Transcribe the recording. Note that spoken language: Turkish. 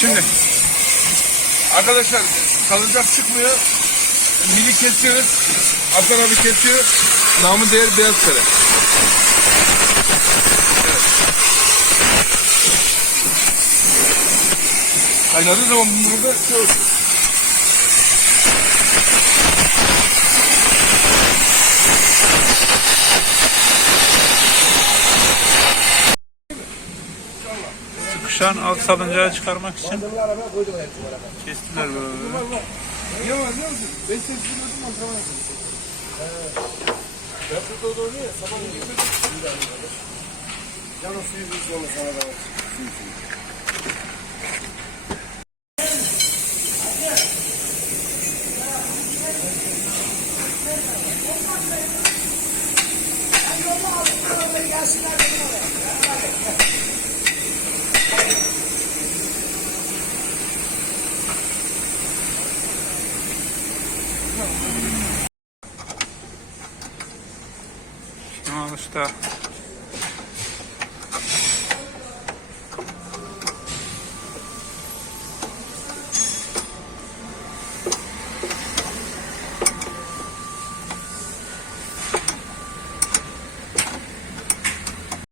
Şimdi arkadaşlar salıncak çıkmıyor. Mili kesiyoruz. Hasan abi kesiyor. Namı değer beyaz kare. Evet. Kaynadığı zaman burada şey oluyor. Sıkışan alt salıncağı çıkarmak için kestiler böyle. Niye var biliyor musun? Ben seni sürüyordum antrenman yapıyordum. Ben burada doğru ya sabah gitmedim. Canım suyu bir sonra sana da suyu Vamos. Vamos, tá.